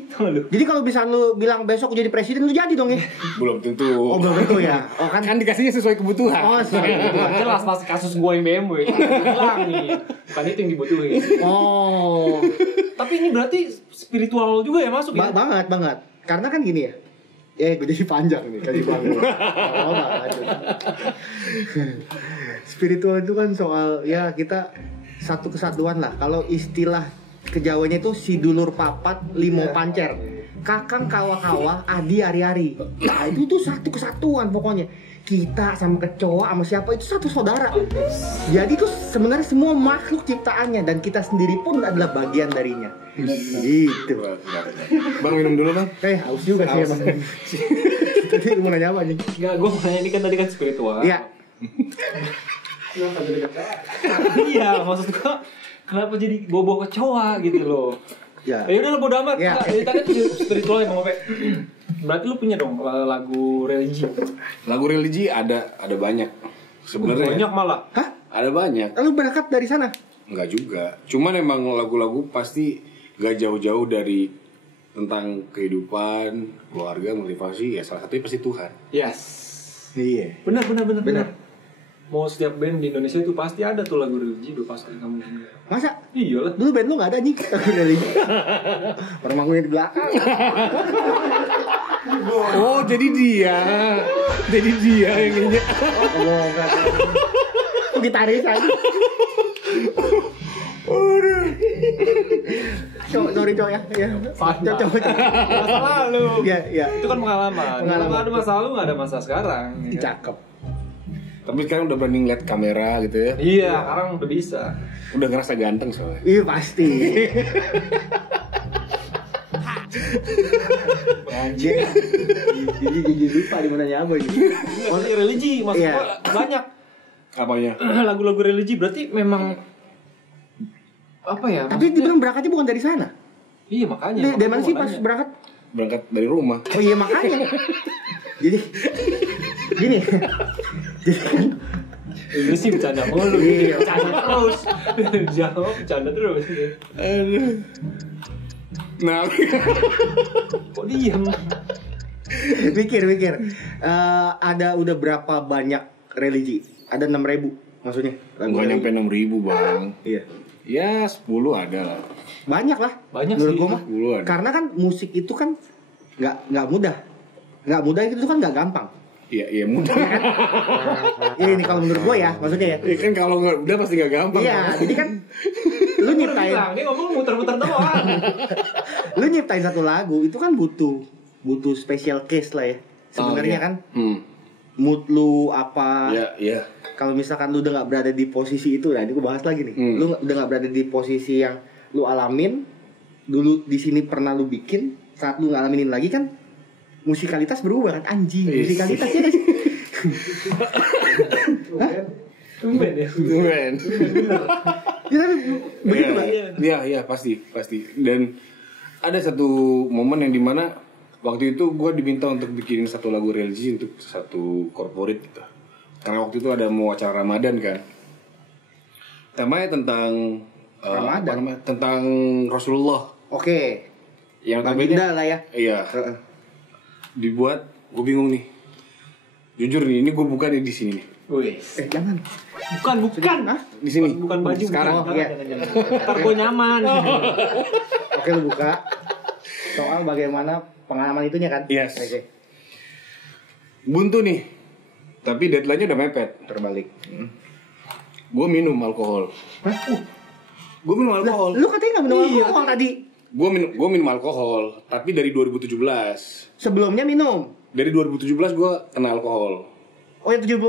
Jadi kalau bisa lu bilang besok jadi presiden, lu jadi dong ya? Belum tentu. Oh belum tentu ya. Oh kan Dikasihnya sesuai kebutuhan. Oh sorry. Jelas pas kasus gue yang BMW. Bilang nih, bukan itu yang dibutuhin. Oh. Tapi ini berarti spiritual juga ya masuk ya? Banget. Karena kan gini ya. Gue jadi panjang nih kasih panjang. Spiritual itu kan soal ya kita satu kesatuan lah. Kalau istilah kejawanya itu si dulur papat limo pancer, kakang kawa-kawa, adi ari-ari. Nah itu tuh satu kesatuan pokoknya. Kita sama kecoa sama siapa itu satu saudara. Jadi tuh sebenarnya semua makhluk ciptaannya dan kita sendiri pun adalah bagian darinya. Gitu. Bang minum dulu bang. Haus juga sih emang. Tadi lu mau nanya apa nih? Enggak, gue mau nanya ini kan tadi kan spiritual. Iya. Iya, maksud gue kenapa jadi bobo kecoa gitu loh. Ya. Ya udah lo bodo amat. Ya. Tadi kan spiritual ya Bang Ope. Berarti lu punya dong lagu religi. Lagu religi ada banyak. Sebenarnya banyak malah. Hah? ada banyak. Lu berangkat dari sana? Enggak juga. Cuman emang lagu-lagu pasti gak jauh-jauh dari tentang kehidupan, keluarga, motivasi. Ya salah satunya pasti Tuhan. Yes. Iya. Benar. Benar. Mau setiap band di Indonesia itu pasti ada tuh lagu religi, udah pasti kamu. Masa? Iyalah. Dulu band lu gak ada nih lagu religi. Orang manggungnya di belakang. Oh, jadi dia yang ini. Oh, enggak. Oh, gitaris aja. Sorry cowok ya. Cowok. Masa lalu. Iya. Itu kan pengalaman. Kalau nggak ada masa lalu, nggak ada masa sekarang. Ya. Cakep. Tapi sekarang udah berani ngeliat kamera gitu ya. Iya, sekarang udah bisa. Udah ngerasa ganteng soalnya. Iya pasti. Anjir. Jadi lupa di mana apa ini. Oh, religi maksud Iya. gua banyak. Apanya? Lagu-lagu religi berarti memang apa ya? Tapi dibilang berangkatnya bukan dari sana. Iya makanya. Dari mana sih pas berangkat? Berangkat dari rumah. Oh iya makanya. Jadi gini. Jadi kan Lu sih bercanda mulu. Iya. Bercanda terus. Jawab bercanda terus. Aduh. Nah, Kok diem? mikir. Ada udah berapa banyak religi? Ada 6.000 maksudnya. nggak nyampe 6.000 bang. Iya. Ya 10 ada lah. Banyak lah. Banyak menurut sih. gua mah. 10 ada. Karena kan musik itu kan nggak mudah. Nggak mudah itu kan nggak gampang. Iya mudah. Ini kalau menurut gua ya, maksudnya ya. Ya kan kalau nggak udah pasti nggak gampang. Iya, jadi kan lu nyiptain Dia ngomong muter-muter doang. lu nyiptain satu lagu itu kan butuh butuh special case lah ya. Sebenarnya iya. kan mood lu apa? Iya. Kalau misalkan lu udah nggak berada di posisi itu, nah ini gue bahas lagi nih. Lu udah nggak berada di posisi yang lu alamin dulu di sini pernah lu bikin, saat lu ngalaminin lagi kan musikalitas berubah kan anjing. Musikalitas ya. Tumben ya. Keren. Ya tapi begitu lah. Iya, pasti. Dan ada satu momen yang dimana waktu itu gue diminta untuk bikin satu lagu religi untuk satu corporate gitu. Karena waktu itu ada mau acara Ramadan kan. Temanya tentang Ramadan? tentang Rasulullah. Oke. Yang Baginda lah ya. Iya. Dibuat, gue bingung nih. Jujur nih, ini gue buka nih di sini nih. Wih. Jangan. Bukan. Hah? Di sini. Bukan baju. Sekarang. bukan. Oh, iya. Jangan. Ntar gue nyaman. Oke, lu buka. Soal bagaimana pengalaman itunya kan? Yes. Oke. Buntu nih. Tapi deadline-nya udah mepet. Terbalik. Gue minum alkohol. Hah? Gue minum alkohol. Lu katanya nggak minum alkohol tadi. Gue minum alkohol, tapi dari 2017. Sebelumnya minum. Dari 2017 gue kena alkohol. Oh ya 70%.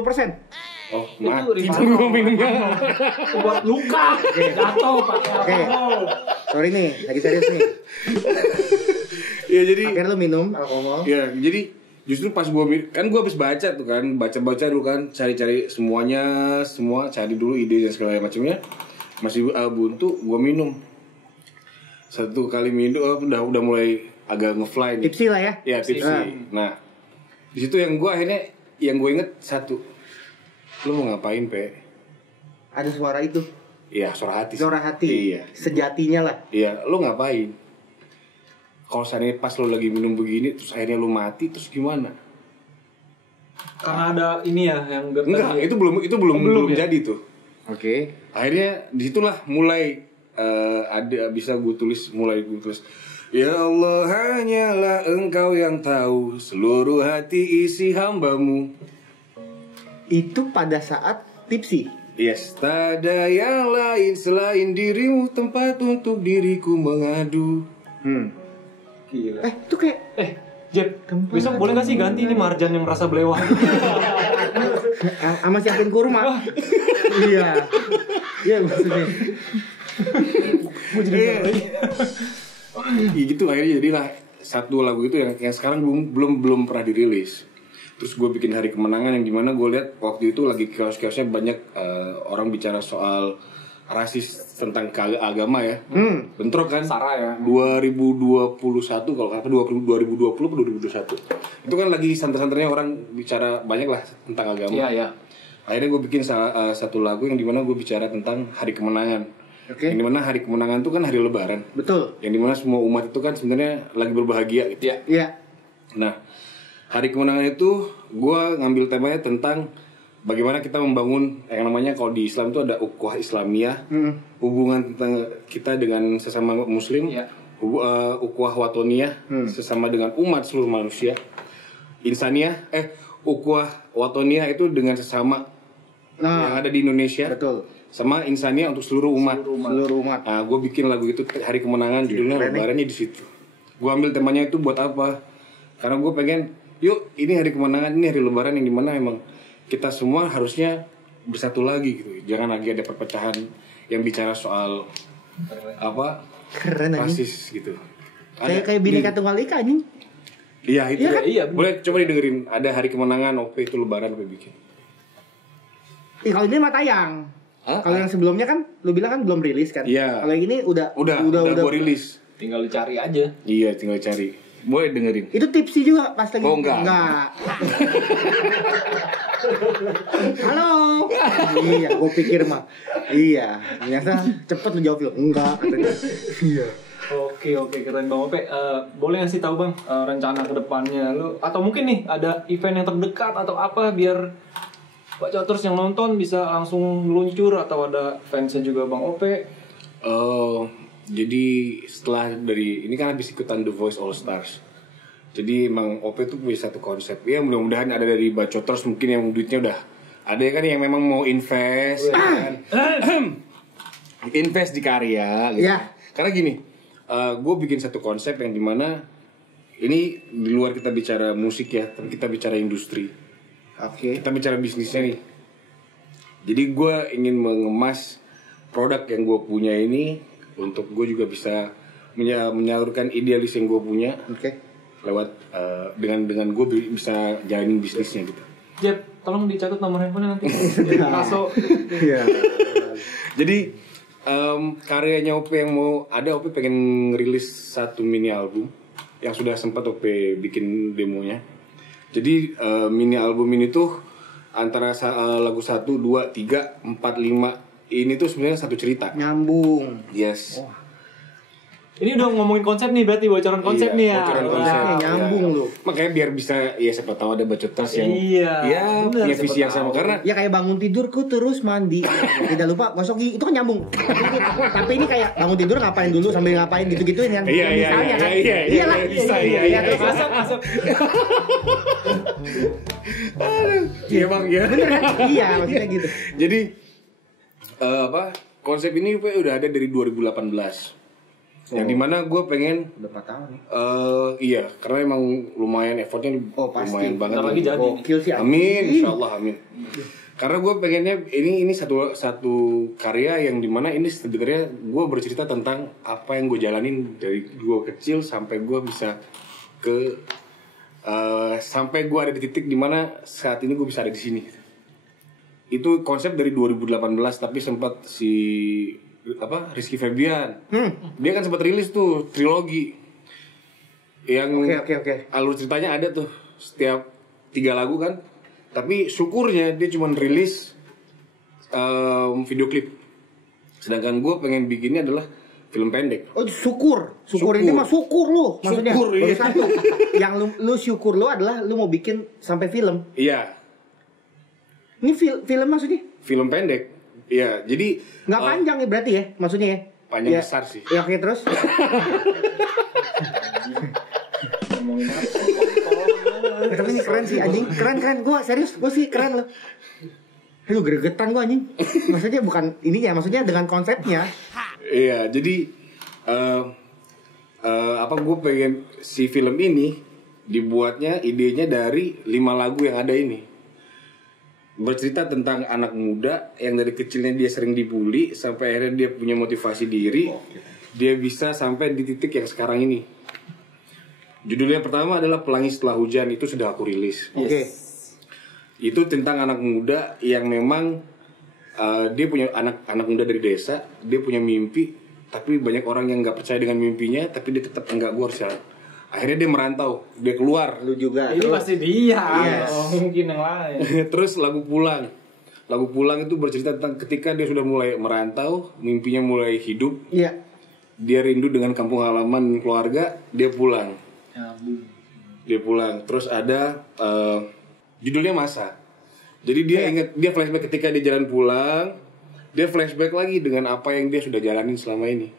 Oh, Itu mati Rifan. tuh gue minumnya. Buat luka. Jatuh pakai Oke. alkohol. Sorry nih, lagi serius nih. Ya jadi, Akhirnya lu minum alkohol. ya jadi justru pas gue kan gue habis baca tuh kan, baca dulu kan, cari semua cari dulu ide dan segala macamnya. Masih buntu, gue minum. Satu kali minum, udah mulai agak ngefly nih. Tipsi lah ya. Ya tipsi. Nah, di situ yang gue inget satu, lu mau ngapain pe? Ada suara itu. Iya, suara hati. Suara hati. Iya. Sejatinya lah. Iya, lu ngapain? Kalau seandainya pas lu lagi minum begini, terus akhirnya lu mati, terus gimana? Karena ada ini ya yang Enggak, itu belum ya? jadi tuh. Oke. Akhirnya disitulah mulai ada bisa gue tulis. Ya Allah, hanyalah Engkau yang tahu seluruh hati isi hambamu. Itu pada saat tipsi. Yes, tak ada yang lain selain dirimu, tempat untuk diriku mengadu. Gila. Itu kayak Jeb, besok boleh gak sih ganti ini Marjan yang rasa belewah? sama siapin kurma. Iya. Iya maksudnya. Ya gitu akhirnya jadilah satu lagu itu yang sekarang belum pernah dirilis. Terus gue bikin Hari Kemenangan yang dimana gue lihat waktu itu lagi kios-kiosnya banyak orang bicara soal rasis tentang agama ya. Bentrok kan? Sarah ya. 2021 kalau kata 2020 atau 2021. Itu kan lagi santer-santernya orang bicara banyak lah tentang agama. Iya. Akhirnya gue bikin satu lagu yang dimana gue bicara tentang Hari Kemenangan. Oke. Yang dimana Hari Kemenangan itu kan hari Lebaran. Betul. Yang dimana semua umat itu kan sebenarnya lagi berbahagia gitu. Iya. Nah, Hari Kemenangan itu gue ngambil temanya tentang bagaimana kita membangun yang namanya kalau di Islam itu ada ukhuwah Islamiyah, hubungan tentang kita dengan sesama Muslim, ukhuwah watoniyah, sesama dengan umat seluruh manusia, insaniyah, ukhuwah watoniyah itu dengan sesama yang ada di Indonesia, Betul. sama insaniyah untuk seluruh umat. Seluruh umat. Nah, gue bikin lagu itu Hari Kemenangan, judulnya Lebarannya di situ. Gue ambil temanya itu buat apa? Karena gue pengen, yuk ini Hari Kemenangan, ini hari Lebaran yang dimana emang kita semua harusnya bersatu lagi gitu. Jangan lagi ada perpecahan yang bicara soal apa Keren aja. rasis gitu. Kayak Bhinneka Tunggal Ika anjing. Iya itu. Iya kan? Iya, Boleh coba didengerin. Ada Hari Kemenangan, oke itu Lebaran gue bikin. Kalau ini mah tayang. Kalau yang sebelumnya kan lu bilang kan belum rilis kan? Iya. Kalau yang ini udah gue rilis. Tinggal dicari aja. Iya, tinggal cari. Boleh dengerin. Itu tipsi juga pas lagi. Oh, enggak. Halo. Iya, gue pikir mah. Iya, ternyata cepet lu jawab lu. Enggak katanya. Iya. Oke, keren Bang Ope. Boleh ngasih tahu Bang rencana kedepannya lu atau mungkin nih ada event yang terdekat atau apa biar Pak Coters yang nonton bisa langsung meluncur atau ada fansnya juga Bang Ope. Jadi setelah dari ini kan habis ikutan The Voice All Stars. Jadi emang OP tuh punya satu konsep. Ya mudah-mudahan ada dari Bacoters mungkin yang duitnya udah ada kan yang memang mau invest kan. Invest di karya gitu. Iya. Karena gini, gue bikin satu konsep yang dimana ini di luar kita bicara musik ya, tapi kita bicara industri. Oke. Kita bicara bisnisnya nih. Jadi gue ingin mengemas produk yang gue punya ini untuk gue juga bisa menyalurkan idealis yang gue punya Oke. lewat dengan gue bisa jalanin bisnisnya gitu. Jeb, tolong dicatat nomor handphonenya nanti. Kaso. Iya. Jadi karyanya OP yang mau ada, OP pengen ngerilis satu mini album yang sudah sempat OP bikin demonya. Jadi mini album ini tuh antara lagu 1, 2, 3, 4, 5 ini tuh sebenarnya satu cerita. Nyambung. Yes. Ini udah ngomongin konsep nih, berarti bocoran konsep Iya, nih ya. bocoran Wah. konsep. Nyambung Iya. lu. Makanya biar bisa ya siapa tahu ada bacotas yang Iya, ya bener, punya siapa visi yang sama tahu. karena Ya kayak bangun tidurku terus mandi. Tidak lupa gosok gigi, itu kan nyambung. Tapi ini kayak bangun tidur ngapain dulu sambil ngapain gitu-gituin yang Iya, yang iya, misalnya iya, kan. iya, iya, Iyalah. bisa, iya, terus Masuk. iya bang ya. bener kan? Iya, maksudnya gitu. Jadi konsep ini udah ada dari 2018. Yang dimana gue pengen Udah 4 tahun nih. iya karena emang lumayan effortnya Oh, pasti. lumayan banget. Bentar lagi jadi. Gokil sih. Amin, insyaallah amin. Karena gue pengennya ini satu karya yang dimana ini sebenarnya gue bercerita tentang apa yang gue jalanin dari gue kecil sampai gue bisa ke sampai gue ada di titik dimana saat ini gue bisa ada di sini. Itu konsep dari 2018 tapi sempat Rizky Febian. Dia kan sempat rilis tuh trilogi. Yang Oke. alur ceritanya ada tuh setiap 3 lagu kan. Tapi syukurnya dia cuma rilis video klip. Sedangkan gue pengen bikinnya adalah film pendek. Oh, syukur Syukur. ini mah syukur lu maksudnya. Syukur, iya. Baru satu. Yang lu syukur lu adalah lu mau bikin sampai film. Iya, Ini film maksudnya? film pendek. Iya, jadi Nggak panjang ya berarti ya maksudnya ya? Panjang Ya. besar sih. Ya oke terus. Ngomongin apa? Tapi ini keren sih anjing. Keren. Gua serius, gua sih keren loh. Aduh gregetan gua anjing. Maksudnya bukan ininya, maksudnya dengan konsepnya. Iya, jadi gue pengen si film ini dibuatnya idenya dari 5 lagu yang ada ini. Bercerita tentang anak muda yang dari kecilnya dia sering dibully sampai akhirnya dia punya motivasi diri. Dia bisa sampai di titik yang sekarang ini. Judulnya pertama adalah Pelangi Setelah Hujan, itu sudah aku rilis. Oke. Itu tentang anak muda yang memang dia punya anak muda dari desa, dia punya mimpi, tapi banyak orang yang nggak percaya dengan mimpinya, tapi dia tetap enggak, gue harus jalan. Akhirnya dia merantau, dia keluar. Lu juga. Ini pasti dia. Yes. Oh, mungkin yang lain. Terus lagu pulang itu bercerita tentang ketika dia sudah mulai merantau, mimpinya mulai hidup, Iya. dia rindu dengan kampung halaman keluarga, dia pulang. Terus ada judulnya Masa. Jadi dia ingat, dia flashback ketika dia jalan pulang, dia flashback lagi dengan apa yang dia sudah jalanin selama ini.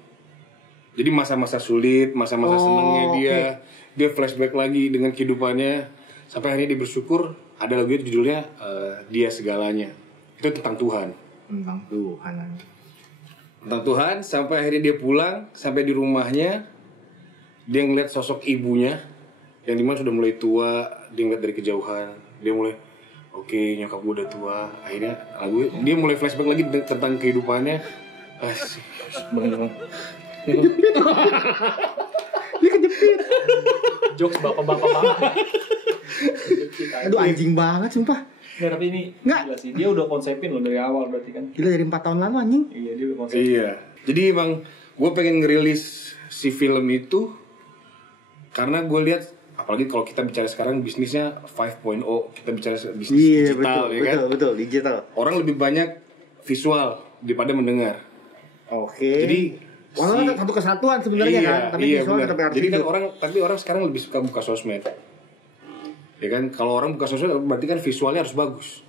Jadi masa-masa sulit, masa-masa senengnya dia flashback lagi dengan kehidupannya sampai akhirnya dia bersyukur. Ada lagu judulnya Dia Segalanya. Itu tentang Tuhan. Tentang Tuhan. Tentang Tuhan sampai akhirnya dia pulang, sampai di rumahnya dia ngeliat sosok ibunya yang dimana sudah mulai tua. Dia ngeliat dari kejauhan, dia mulai oke, nyokap gue udah tua. Akhirnya lagu dia mulai flashback lagi tentang kehidupannya. Asik banget. Dia kejepit. Jokes bapak-bapak banget. Aduh anjing banget sumpah. Nggak, tapi ini Nggak. gila sih. Dia udah konsepin loh dari awal berarti kan. Gila dari 4 tahun lalu anjing. Iya, dia udah konsepin. Iya. Jadi emang gue pengen ngerilis si film itu karena gue lihat, apalagi kalau kita bicara sekarang bisnisnya 5.0, kita bicara bisnis Iya digital, ya kan? betul digital. Orang lebih banyak visual daripada mendengar. Oke. Jadi walaupun satu kesatuan sebenarnya kan, tapi visual benar. tetap harus Jadi kan hidup. orang sekarang lebih suka buka sosmed. Ya kan, kalau orang buka sosmed berarti kan visualnya harus bagus.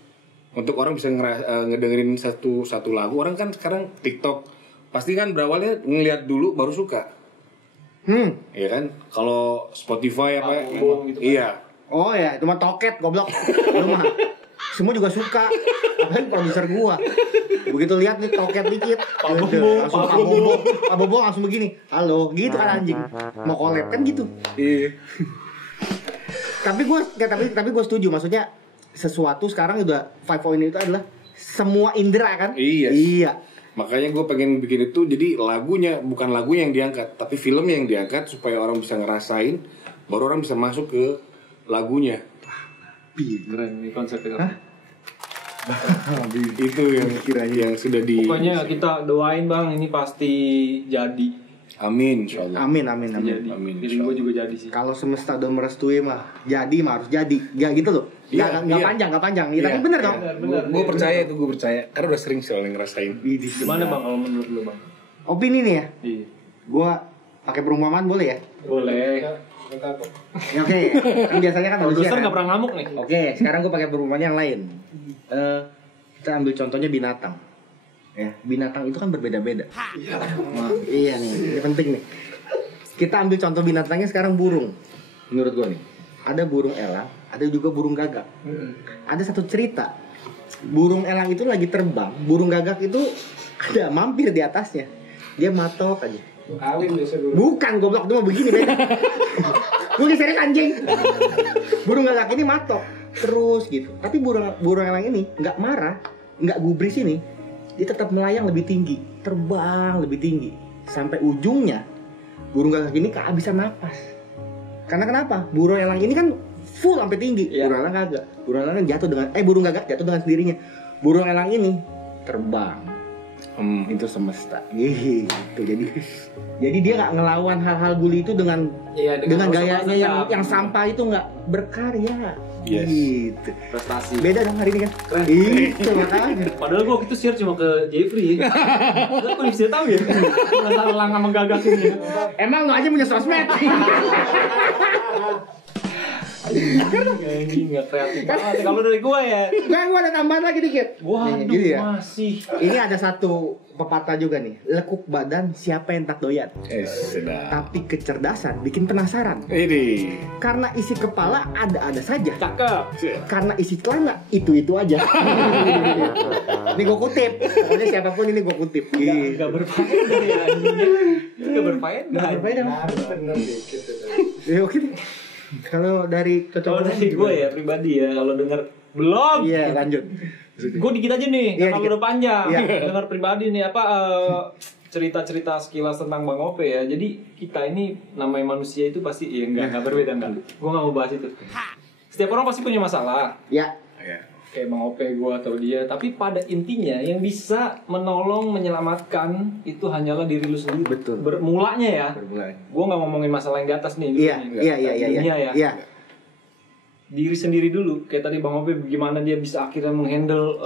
Untuk orang bisa ngedengerin satu lagu, orang kan sekarang TikTok pasti kan berawalnya ngeliat dulu baru suka. Iya kan? Kalau Spotify apa? Album gitu kan. Iya. Oh ya, cuma toket goblok. Lu mah semua juga suka. Apalagi produser gua. Begitu lihat nih toket dikit, langsung Pak Bobo langsung begini. Halo, gitu kan anjing. Mau collab kan gitu. Iya. Tapi gue setuju, maksudnya sesuatu sekarang udah 5.0 itu adalah semua indera kan? Iya. Makanya gue pengen bikin itu jadi lagunya bukan lagu yang diangkat, tapi film yang diangkat supaya orang bisa ngerasain, baru orang bisa masuk ke lagunya. Keren nih konsepnya. Itu yang kiranya yang sudah di. Pokoknya kita doain bang, ini pasti jadi. Amin, insyaallah. Amin. Jadi. Amin, Jadi gue juga jadi sih. Kalau semesta udah merestui mah, jadi mah harus jadi. Gak gitu loh. Iya, Gak iya. panjang. Ya, tapi bener dong. Bener. Gue percaya itu, gue percaya. Karena udah sering soalnya ngerasain. Gimana bang kalau menurut lu bang? Opini nih ya. Iya. Gua pakai perumpamaan boleh ya? Boleh. Ya, oke. Kan biasanya kan manusia. Produser Kan? nggak pernah ngamuk nih. Oke, sekarang gue pakai perumpamaan yang lain. Kita ambil contohnya binatang. Ya, binatang itu kan berbeda-beda. Wah, iya nih, ini penting nih. Kita ambil contoh binatangnya sekarang burung. Menurut gue nih, ada burung elang, ada juga burung gagak. Ada satu cerita. Burung elang itu lagi terbang, burung gagak itu ada mampir di atasnya. Dia matok aja. Bukan goblok, itu mah begini beda. Gue gesernya anjing. Burung gagak ini matok terus gitu. Tapi burung elang ini nggak marah, nggak gubris ini. Dia tetap melayang lebih tinggi, terbang lebih tinggi sampai ujungnya burung gagak ini kehabisan napas. Karena kenapa? Burung elang ini kan full sampai tinggi. Iya. Burung elang kagak. Burung elang kan jatuh dengan burung gagak jatuh dengan sendirinya. Burung elang ini terbang. Itu semesta. Gitu. Jadi dia nggak ngelawan hal-hal bully itu dengan dengan gayanya yang sampah itu nggak berkarya. Yes. Gitu. Prestasi. Beda dong hari ini kan. Keren. Itu makanya. Padahal gue itu share cuma ke Jeffrey. Lu kok bisa tahu ya? Masalah elang sama gagak ini. Emang lu aja punya sosmed. Anjing nggak kreatif banget. Kalau dari gue ya. Nah, gua ada tambahan lagi dikit. Waduh, Gini ya. masih. Ini ada satu pepatah juga nih. Lekuk badan siapa yang tak doyan. Sedap. Tapi kecerdasan bikin penasaran. Ini. Karena isi kepala ada-ada saja. Cakep. Karena isi celana itu aja. Ini gue kutip. Pokoknya siapapun ini gue kutip. Gak berfaedah ya anjingnya. Itu gak berfaedah. Nggak berbeda. Ya oke. Kalau dari Kalau dari gue ya pribadi ya, kalau denger belum. Iya, lanjut. Gue dikit aja nih, Iya, kalau dikit. udah panjang. Iya. Dengar pribadi nih cerita-cerita sekilas tentang Bang Ope ya. Jadi kita ini namanya manusia itu pasti enggak berbeda enggak. Gue enggak mau bahas itu. Setiap orang pasti punya masalah. Ya. Kayak Bang Ope gue atau dia, tapi pada intinya yang bisa menolong menyelamatkan itu hanyalah diri lu sendiri. Betul. Bermulanya ya. Bermulai. Gue nggak ngomongin masalah yang di atas nih. Iya, dulu nih. iya. Dunia ya. Iya. Diri sendiri dulu. Kayak tadi Bang Ope gimana dia bisa akhirnya menghandle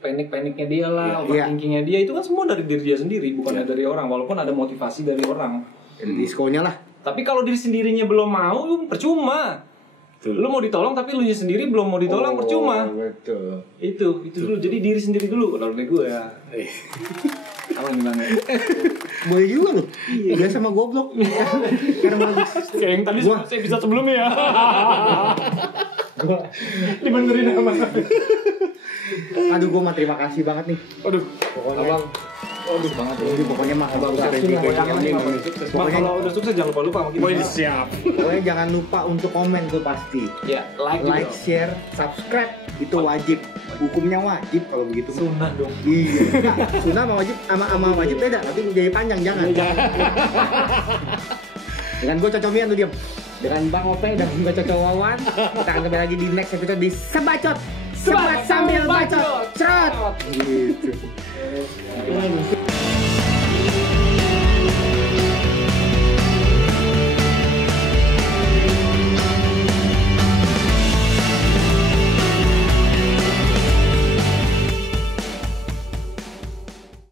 panik-paniknya dia lah, overthinkingnya dia, itu kan semua dari diri dia sendiri, bukan dari orang. Walaupun ada motivasi dari orang. Diskonya lah. Tapi kalau diri sendirinya belum mau, percuma. Betul. Lu mau ditolong tapi lu sendiri belum mau ditolong, percuma. Betul. Itu dulu. Jadi diri sendiri dulu kalau dari gue ya. Apa nih Bang? Boleh juga loh. Dia sama goblok. Karena bagus. Kayak yang tadi saya bisa sebelumnya ya. Gua Dibenerin sama. aduh gua mah terima kasih banget nih. Aduh, Pokoknya abang. Aduh banget. Jadi pokoknya mah Abang Pokoknya- Kalau udah sukses jangan lupa sama kita. Oh, ini siap. Pokoknya jangan lupa untuk komen tuh pasti. Ya, like Like, share, subscribe itu wajib. Hukumnya wajib kalau begitu. Sunnah dong. Iya. Nah, sunnah sama wajib sama wajib beda, tapi jadi panjang jangan. Dengan gue Cocomian tuh diam. Dengan Bang Ope dan gue Coco Wawan. Kita akan kembali lagi di next episode di Sebacot. Sebat sambil bacot. Cerot. Gitu.